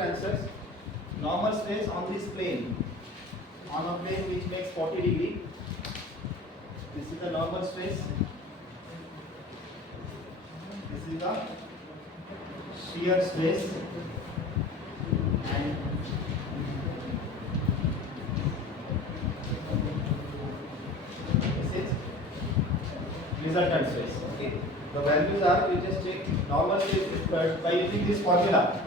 your answers. Normal stress on this plane, on a plane which makes 40 degree. This is the normal stress. This is the shear stress, and this is resultant stress. Okay. The values are, you just check normal stress by using this formula.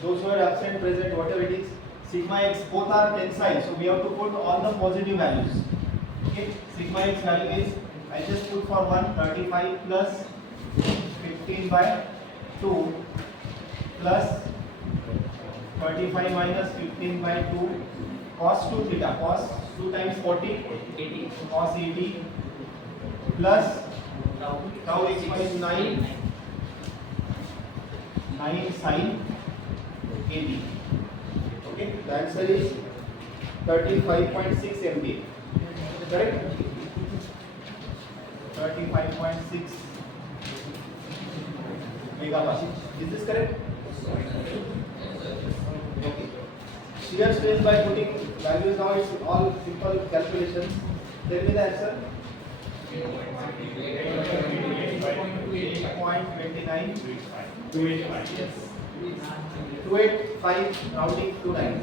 Those who are absent, present, whatever it is, sigma x both are tensile, so we have to put all the positive values. Okay, sigma x value is, I just put for one 35 plus 15 by 2 plus 35 minus 15 by 2 cos 2 theta, cos 2 times 40 cos 80 plus tau x is 9 sin 80. Okay, the answer is 35.6 MPa. Correct? 35.6 megapascal. Is this correct? Okay. Shear stress by putting values now, it's all simple calculations. Tell me the answer. 8.29. 285 rounding 2 times.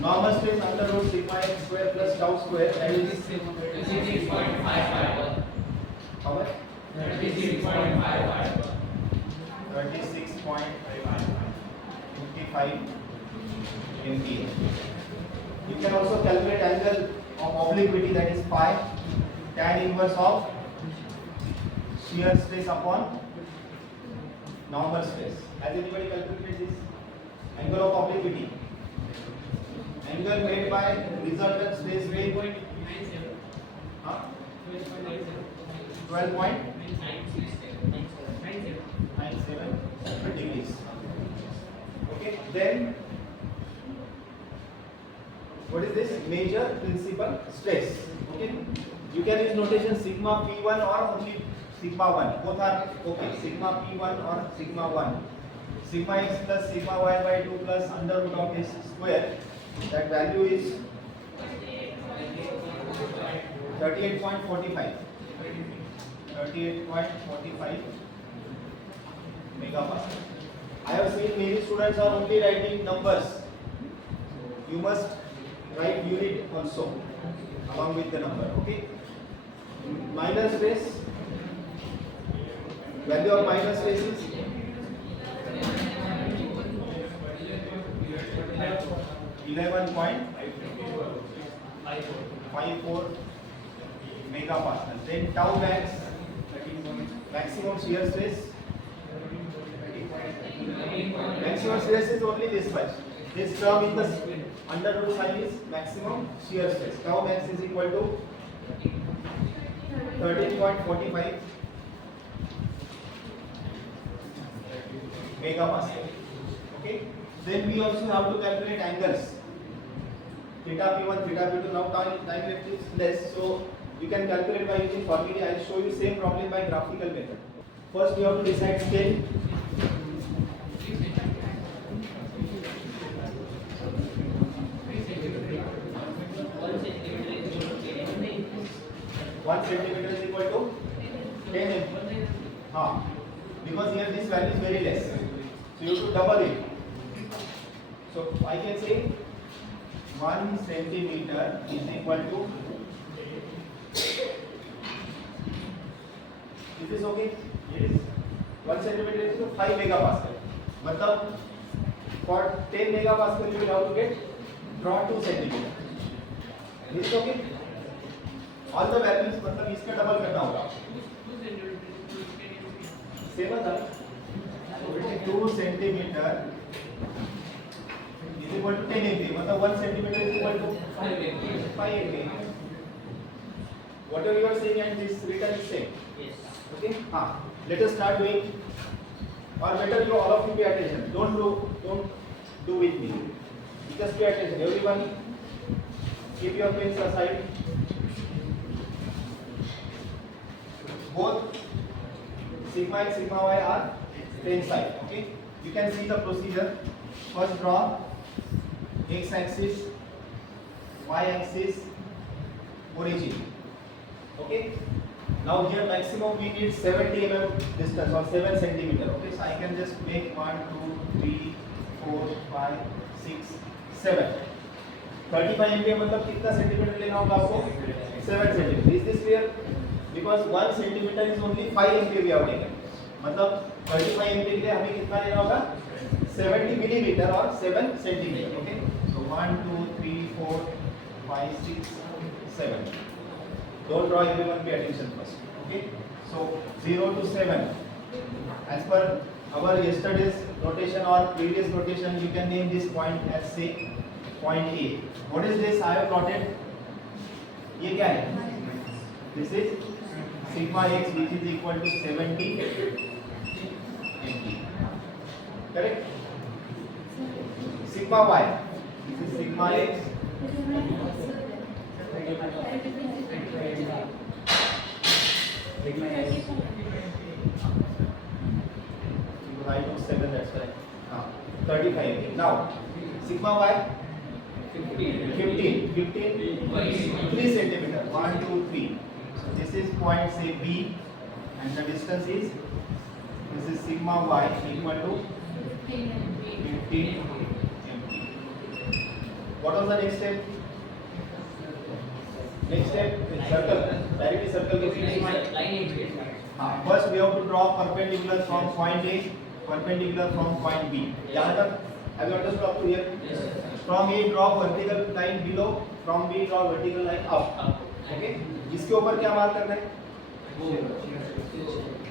Normal stress under root sigma x square plus tau square, that is 36.55. how much? 36.55. 36.55 MPa. You can also calculate angle of obliquity, that is phi, tan inverse of shear stress upon normal stress. Has anybody calculated this? Angle of obliquity. Angle made by resultant stress with 12.97 degrees. Okay, then what is this? Major principal stress. Okay, you can use notation sigma p1 or only sigma 1. Both are okay. Sigma p1 or sigma 1. Sigma x plus sigma y by 2 plus under root of this square. That value is 38.45. 38.45 megapascal. I have seen many students are only writing numbers. You must write unit also along with the number. Okay. Minor stress. Value of minor stress is 11.54 megapascal. Then tau max, maximum shear stress. Maximum stress is only this much. This term in the under root sign is maximum shear stress. Tau max is equal to 13.45 megapascal. Okay. Then we also have to calculate angles. Theta p1, theta p2. Now time left is less, so you can calculate by using formula. I will show you same problem by graphical method. First, you have to decide scale. One centimeter is equal to 10 mm. Because here this value is very less, so you have to double it. So I can say 1 centimeter is equal to. Is this okay? Yes. 1 centimeter is 5 megapascal. Matlab for 10 megapascal you will have to get draw 2 centimeter. Is this okay? All the values मतलब इसका double करना होगा. Same है 2 centimeter is equal to 10 MPa. मतलब 1 centimeter is equal to 5 MPa. Whatever you are saying and this written is same. Yes. Okay. Let us start doing. Or better you all of you pay attention. Don't do with me. Just pay attention. Everyone, keep your pens aside. Both sigma x, sigma y are tensile. Okay. You can see the procedure. first draw x axis, y axis, origin. Okay. Now here maximum we need 70 mm distance or 7 centimeter. Okay, so I can just make 1, 2, 3, 4, 5, 6, 7. 35 mm मतलब कितना centimetre लेना होगा आपको? 7 centimetre. Is this clear? Because 1 centimeter is only 5 mm we have taken. मतलब 35 mm के लिए हमें कितना लेना होगा? 70 millimeter or 7 centimeter. Okay. So 1, 2, 3, 4, 5, 6, 7. Don't draw, everyone pay attention first. Okay. So 0 to 7. As per our yesterday's notation or previous notation, you can name this point as say point A. What is this? I have plotted. ये क्या है? This is sigma x which is equal to 70 mg. Correct? Sigma y. This is sigma x. I took 7, that's why. 35. Now, sigma y 15, 3 centimeter. 1, 2, 3. So this is point say B, and the distance is this is sigma y equal to 15 mg. What was the next step? Next step is circle. Directly circle के finish line. First we have to draw perpendicular from point A, perpendicular from point B. यहाँ तक have you understood up to here? Yes, sir. From A draw vertical line below, from B draw vertical line up. Okay? इसके ऊपर क्या mark करना है?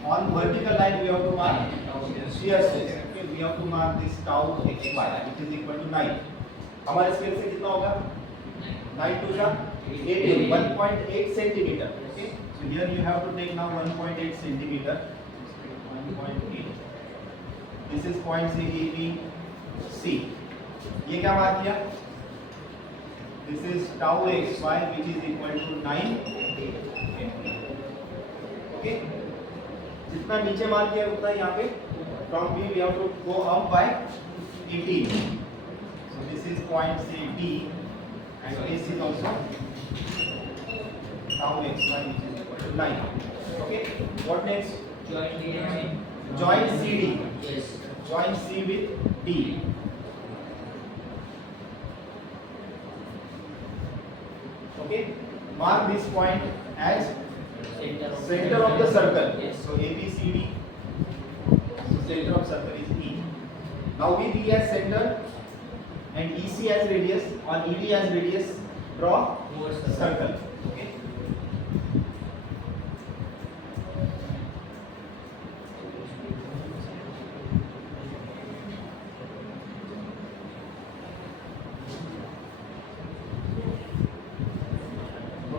On vertical line we have to mark shear stress. Okay? We have to mark this tau xy which is equal to 9. हमारे scale से कितना होगा? 9 to 18, 1.8 centimeter. Okay? So here you have to take now 1.8 centimeter. 1.8. This is point C, A, B, C. ये क्या mark किया? This is tau xy which is equal to 9. Okay? जितना नीचे mark किया उतना यहाँ पे from B we have to go up by 18. So this is point C, D, and this is also tau xy which is equal to 9. Okay? What next? Join CD. Yes. Join C with D. Okay? Mark this point as center of the circle. Yes. So ABCD. So center of circle is E. Now with E as center and EC as radius or ED as radius, draw circle. Okay?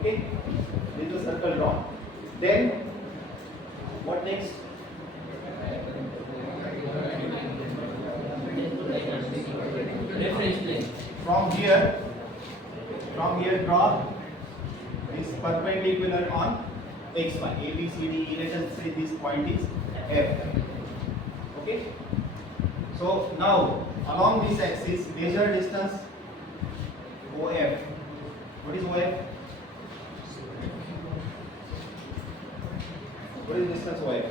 Okay? This is the circle drawn. Then what next? Reference plane. From here draw this perpendicular on xy. A, B, C, D, E. Let us say this point is F. Okay? So now along this axis measure distance OF. What is OF? What is distance OF?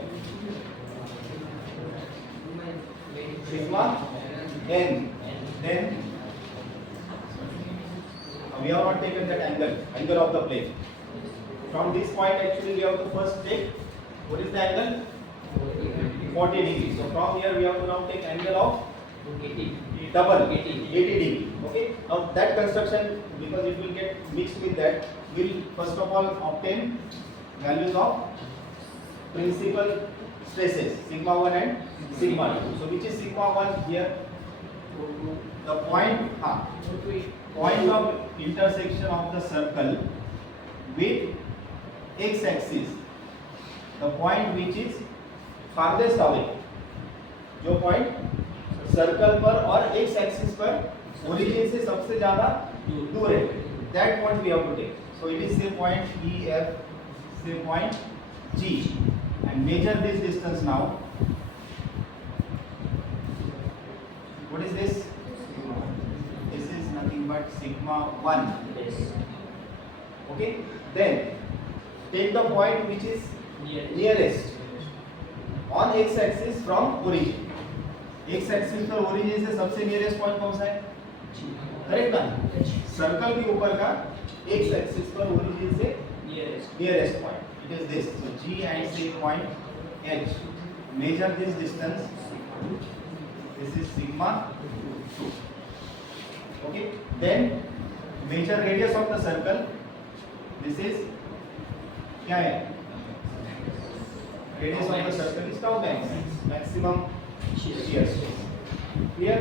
Sigma n. Then we have not taken that angle of the plane. From this point actually we have to first take what is the angle? 40 degrees. So from here we have to now take angle of double 80 degree. Okay. Now that construction, because it will get mixed with that, will first of all obtain values of principal stresses sigma 1 and sigma 2. So which is sigma 1 here? The point of intersection of the circle with x axis, the point which is farthest away, जो point circle पर और x axis पर origin से सबसे ज्यादा दूर है, that point we have to take. So it is say point E, F, say point G, and measure this distance now. What is this? but sigma 1. Yes. Okay, then take the point which is nearest on x axis from origin. x axis पर origin से सबसे nearest point कौन सा है? Correct ना? Circle के ऊपर का x axis पर origin से nearest point. It is this. So G and say point H. Measure this distance. This is sigma 2. Okay. Then measure radius of the circle. This is क्या है? Radius of the circle is tau max. Maximum shear stress. Clear?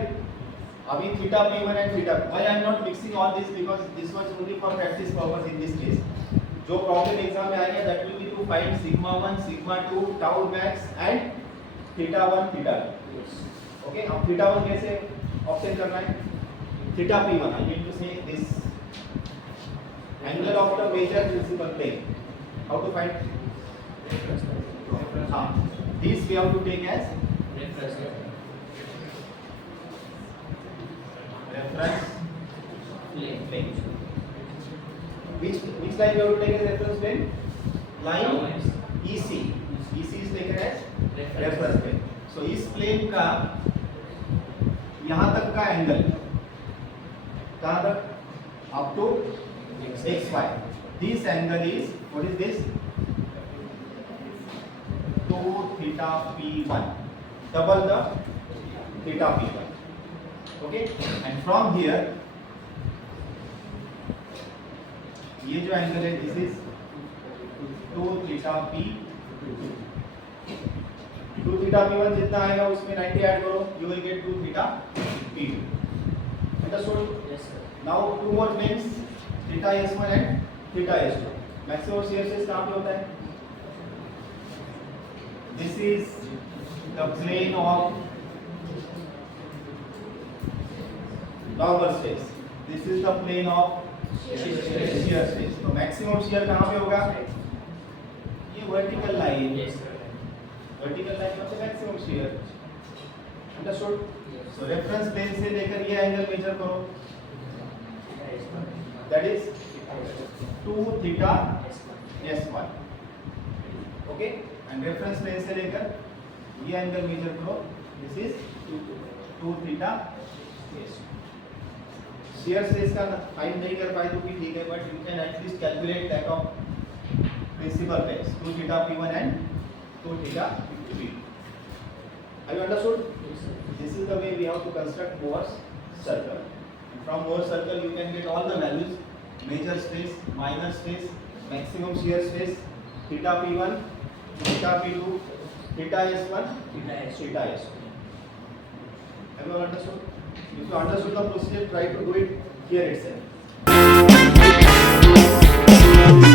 अभी theta p1 and theta. Why I am not mixing all this because this was only for practice purpose in this case. जो problem exam में आएगा that will be to find sigma 1, sigma 2, tau max and theta 1, theta 2. Okay, अब theta 1 कैसे option करना है? Theta p1. I mean to say this angle of the major principal plane. How to find? This we have to take as reference plane. Which line we have to take as reference plane? Line EC. EC is taken as reference plane. So इस plane का यहाँ तक का angle कहाँ तक? Up to xy. This angle is, what is this? 2 theta p1. Double the theta p1. Okay, and from here ये जो angle है this is 2 theta p 2 theta p1 जितना आएगा उसमें 90 ऐड करो, you will get 2 theta p2. Understood? Yes, sir. Now two more planes theta s1 and theta s2. Maximum shear stress कहाँ पे होता है? This is the plane of normal stress. This is the plane of shear stress. तो maximum shear कहाँ पे होगा? ये vertical line. Yes, sir. Vertical line मतलब maximum shear. Understood? So reference plane से लेकर ये एंगल मेजर करो. That is 2 theta s1. Okay, and reference plane से लेकर ये एंगल मेजर करो. This is 2 theta s2. Shear stress का फाइंड नहीं कर पाए तो भी ठीक है, but you can at least calculate that of principal planes 2 theta p1 and 2 theta p2. Have you understood? Yes, sir. This is the way we have to construct Moore's circle. From Moore's circle you can get all the values: major stress, minor stress, maximum shear stress, theta p1, theta p2, theta s1, theta s2. Have you all understood? If you understood the procedure, try to do it here itself.